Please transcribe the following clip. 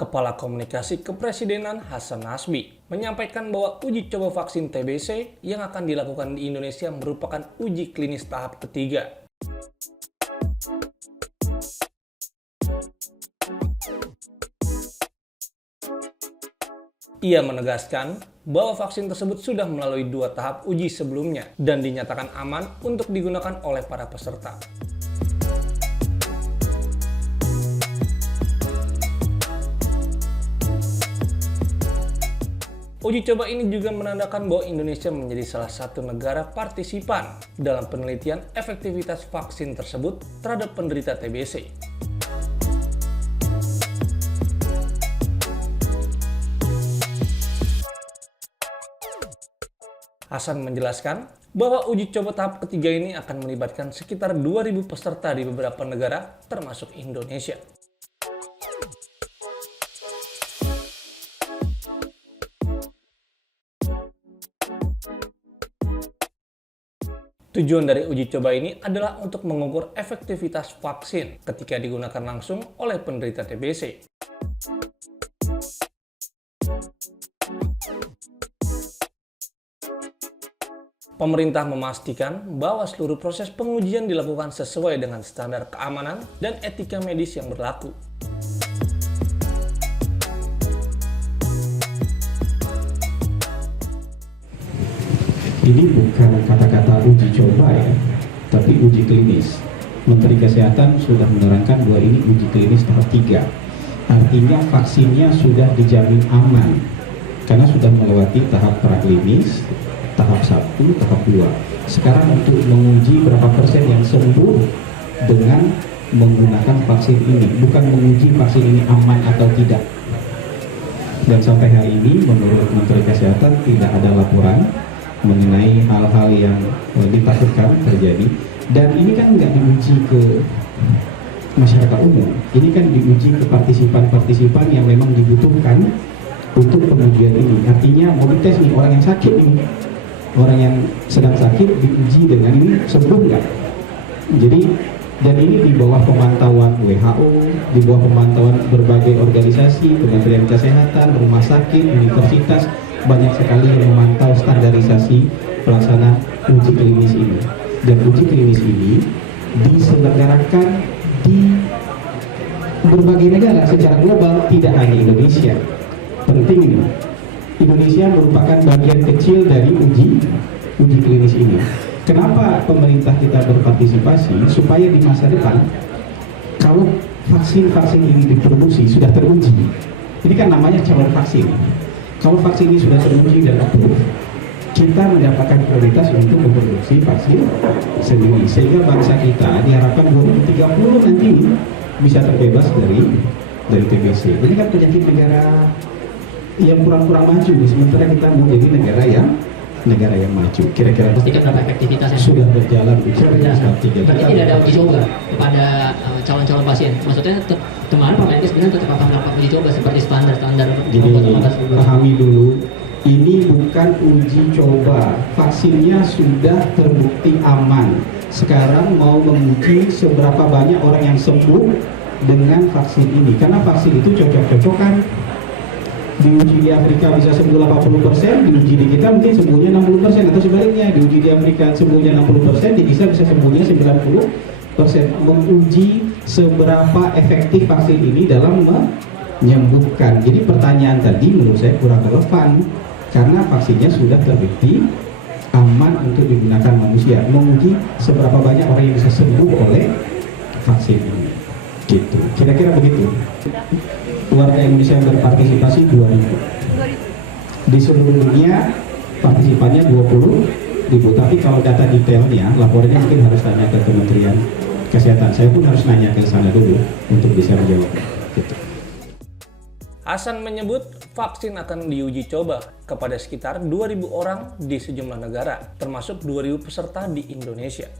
Kepala Komunikasi Kepresidenan Hasan Nasbi menyampaikan bahwa uji coba vaksin TBC yang akan dilakukan di Indonesia merupakan uji klinis tahap ketiga. Ia menegaskan bahwa vaksin tersebut sudah melalui 2 tahap uji sebelumnya dan dinyatakan aman untuk digunakan oleh para peserta. Uji coba ini juga menandakan bahwa Indonesia menjadi salah satu negara partisipan dalam penelitian efektivitas vaksin tersebut terhadap penderita TBC. Hasan menjelaskan bahwa uji coba tahap ketiga ini akan melibatkan sekitar 2.000 peserta di beberapa negara termasuk Indonesia. Tujuan dari uji coba ini adalah untuk mengukur efektivitas vaksin ketika digunakan langsung oleh penderita TBC. Pemerintah memastikan bahwa seluruh proses pengujian dilakukan sesuai dengan standar keamanan dan etika medis yang berlaku. Ini bukan kata-kata uji coba ya, tapi uji klinis. Menteri Kesehatan sudah menerangkan bahwa ini uji klinis tahap 3. Artinya vaksinnya sudah dijamin aman, karena sudah melewati tahap praklinis, tahap 1, tahap 2. Sekarang untuk menguji berapa persen yang sembuh dengan menggunakan vaksin ini, bukan menguji vaksin ini aman atau tidak. Dan sampai hari ini menurut Menteri Kesehatan tidak ada laporan mengenai hal-hal yang ditakutkan terjadi, dan ini kan nggak diuji ke masyarakat umum, ini kan diuji ke partisipan-partisipan yang memang dibutuhkan untuk pengujian ini. Artinya mau dites nih orang yang sakit ini, orang yang sedang sakit diuji dengan ini sembuh nggak. Jadi dan ini di bawah pemantauan WHO, di bawah pemantauan berbagai organisasi, Kementerian Kesehatan, rumah sakit, universitas, banyak sekali yang memantau standarisasi pelaksana uji klinis ini. Dan uji klinis ini diselenggarakan di berbagai negara secara global, tidak hanya Indonesia. Penting ini, Indonesia merupakan bagian kecil dari uji klinis ini. Kenapa pemerintah kita berpartisipasi? Supaya di masa depan, kalau vaksin-vaksin ini diproduksi sudah teruji, ini kan namanya calon vaksin. Kalau vaksin ini sudah teruji dan approve, kita mendapatkan prioritas untuk memproduksi vaksin sendiri, sehingga bangsa kita diharapkan 2030 nanti bisa terbebas dari TBC. Ini kan penyakit negara yang kurang maju, sementara kita mau jadi negara yang maju. Kira-kira pastikan berapa efektivitasnya sudah berjalan di berarti tidak ada uji coba kepada calon-calon pasien. Maksudnya kemarin Pak Menkes bilang tetap akan melakukan uji coba seperti standar Jadi pahami dulu, ini bukan uji coba, vaksinnya sudah terbukti aman. Sekarang mau menguji seberapa banyak orang yang sembuh dengan vaksin ini, karena vaksin itu cocok-cocokan. Diuji di Afrika bisa sembuh 80%, diuji di kita mungkin sembuhnya 60%, atau sebaliknya, diuji di Afrika sembuhnya 60%, di kita bisa sembuhnya 90%. Menguji seberapa efektif vaksin ini dalam menyembuhkan. Jadi pertanyaan tadi menurut saya kurang relevan, karena vaksinnya sudah terbukti aman untuk digunakan manusia. Menguji seberapa banyak orang yang bisa sembuh oleh vaksin ini. Gitu. Kira-kira begitu. Warga Indonesia yang berpartisipasi 2.000. Di seluruh dunia partisipannya 20.000. Tapi kalau data detailnya, laporannya mungkin harus tanya ke Kementerian Kesehatan. Saya pun harus nanya ke sana dulu untuk bisa menjawab. Gitu. Hasan menyebut vaksin akan diuji coba kepada sekitar 2.000 orang di sejumlah negara, termasuk 2.000 peserta di Indonesia.